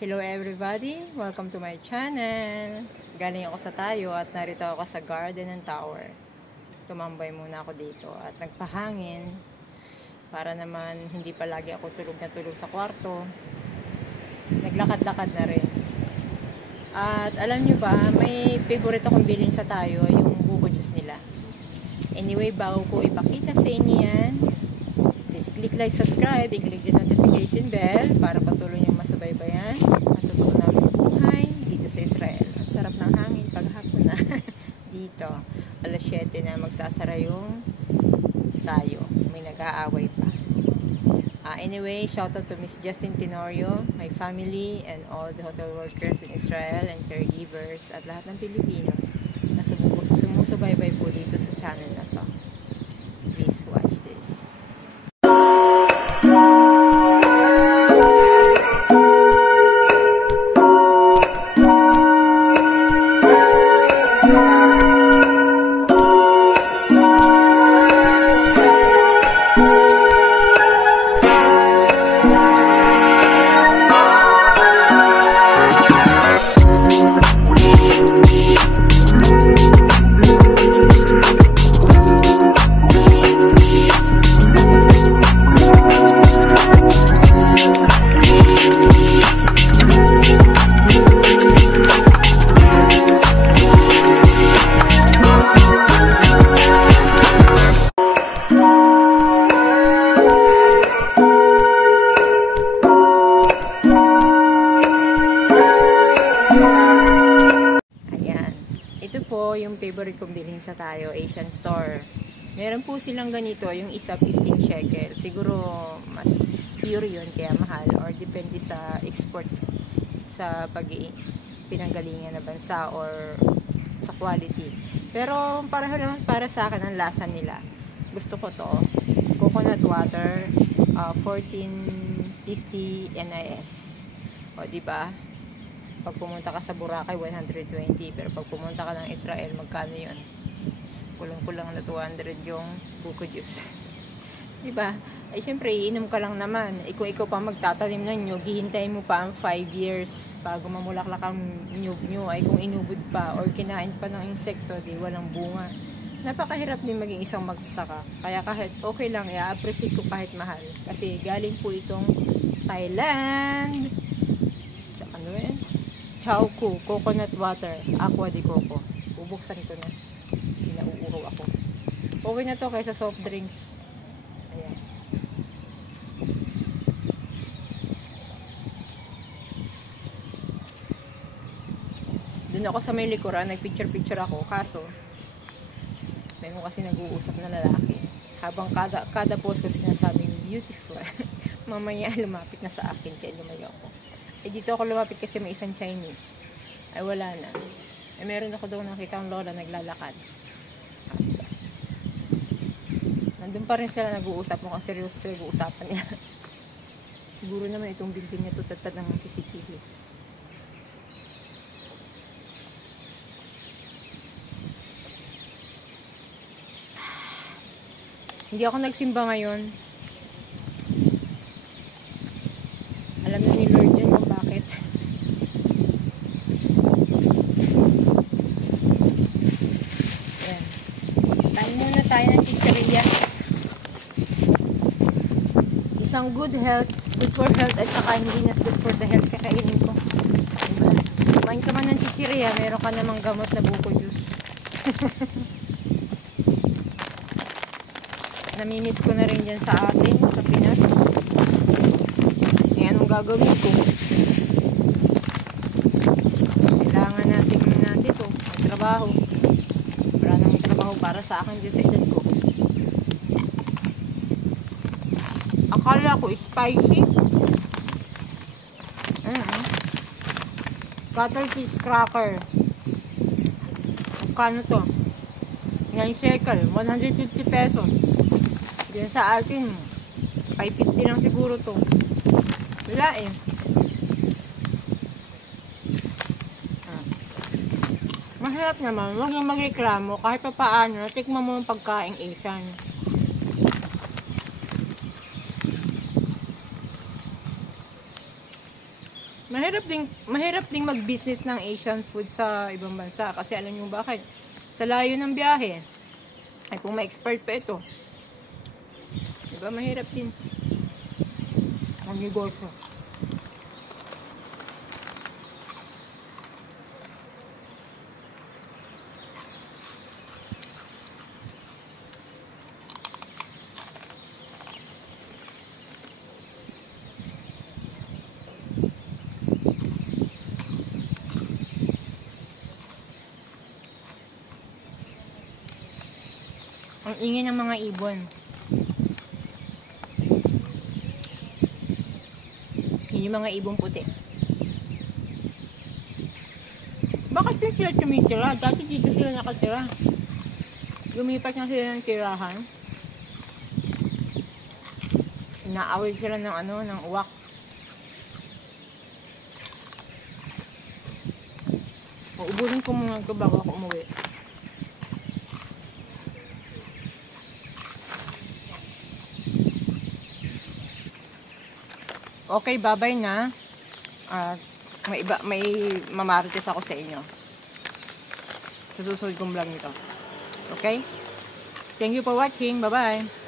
Hello everybody! Welcome to my channel! Galing ako sa Tayo at narito ako sa Garden and Tower. Tumambay muna ako dito at nagpahangin para naman hindi palagi ako tulog na tulog sa kwarto. Naglakad-lakad na rin. At alam nyo ba, may favorite akong bilhin sa Tayo, yung buko juice nila. Anyway, bago ko ipakita sa inyo yan, please click like, subscribe, i-click the notification bell para patuloy nyo masubaybayan at totoo namin buhay dito sa Israel. Ang sarap ng hangin paghapon na dito. Alas 7 na magsasara yung Tayo. May nag-aaway pa. Anyway, shout out to Miss Justin Tenorio, my family, and all the hotel workers in Israel and caregivers at lahat ng Pilipino na sumusubaybay po dito sa channel na to. Please watch this. Yung favorite kong bilhin sa Tayo, Asian Store. Meron po silang ganito, yung isa 15 shekel. Siguro mas pure yun, kaya mahal. Or depende sa exports, sa pinanggalingan na bansa or sa quality. Pero pareho naman para sa akin ang lasa nila. Gusto ko to. Coconut water, 1450 NIS. O diba? Pag pumunta ka sa Boracay, 120. Pero pag pumunta ka ng Israel, magkano yun? Kulang-kulang na 200 yung buko juice. Diba? Ay, syempre, iinom ka lang naman. Kung ikaw pa magtatanim ng nyug, hihintayin mo pa ang 5 years bago mamulaklak ang nyug nyo. Ay, kung inubod pa or kinain pa ng insekto, di walang bunga. Napakahirap din maging isang magsasaka. Kaya kahit okay lang, i-appreciate ko kahit mahal. Kasi galing po itong Thailand. Sa ano yan? Chowku, coconut water, aqua de coco. Bubuksan ko na. Sinauuhaw ako. Okay na to kaysa soft drinks. Ayan. Doon ako sa may likuran, nagpicture-picture ako. Kaso, meron kasi nag-uusap na lalaki. Habang kada post ko sinasabing beautiful. Mamaya lumapit na sa akin, kaya lumayo ako. Dito ako lumapit kasi may isang Chinese. Ay wala na. Meron ako daw nakita ang lola naglalakad. Nandun pa rin sila nag-uusap. Mukhang seryoso nag-uusapan niya. Siguro naman itong building niya tutatad ng CCTV. Hindi ako nagsimba ngayon. Alam na ni Lord yun kung bakit. Ayan. Tayo muna tayo ng chicharia. Isang good for health at saka hindi not good for the health kakainin ko. Diba? Kumain ka man ng chicharia, meron ka namang gamot na buko juice. Namimiss ko na rin dyan sa atin, sa Pinas. Anong gagawin ko? Kailangan natin dito magtrabaho. Wala nang trabaho para sa akin dyan sa edad ko. Akala ko spicy. Cutter cheese cracker. Kano to? 9 shekel, 150 pesos. Diyan sa atin 550 lang siguro to. Wala eh. Masarap naman. Huwag nang magreklamo. Kahit pa paano, tikman mo ang pagkaing Asian. Mahirap ding mag-business ng Asian food sa ibang bansa kasi alam niyo bakit? Sa layo ng biyahe. Ay kung ma-expert pa ito. Diba mahirap din ang negosyo. Ang ingay ng mga ibon. Yun yung mga ibong puti. Bakit din sila tumitira? Dati dito sila nakatira. Lumipat na sila ng tirahan. Inaaway sila ng ng uwak. Uubusin ko muna ito bago ako umuwi. Okay, bye-bye na. May mamarites ako sa inyo. Sa susunod kong vlog nito. Okay? Thank you for watching. Bye-bye.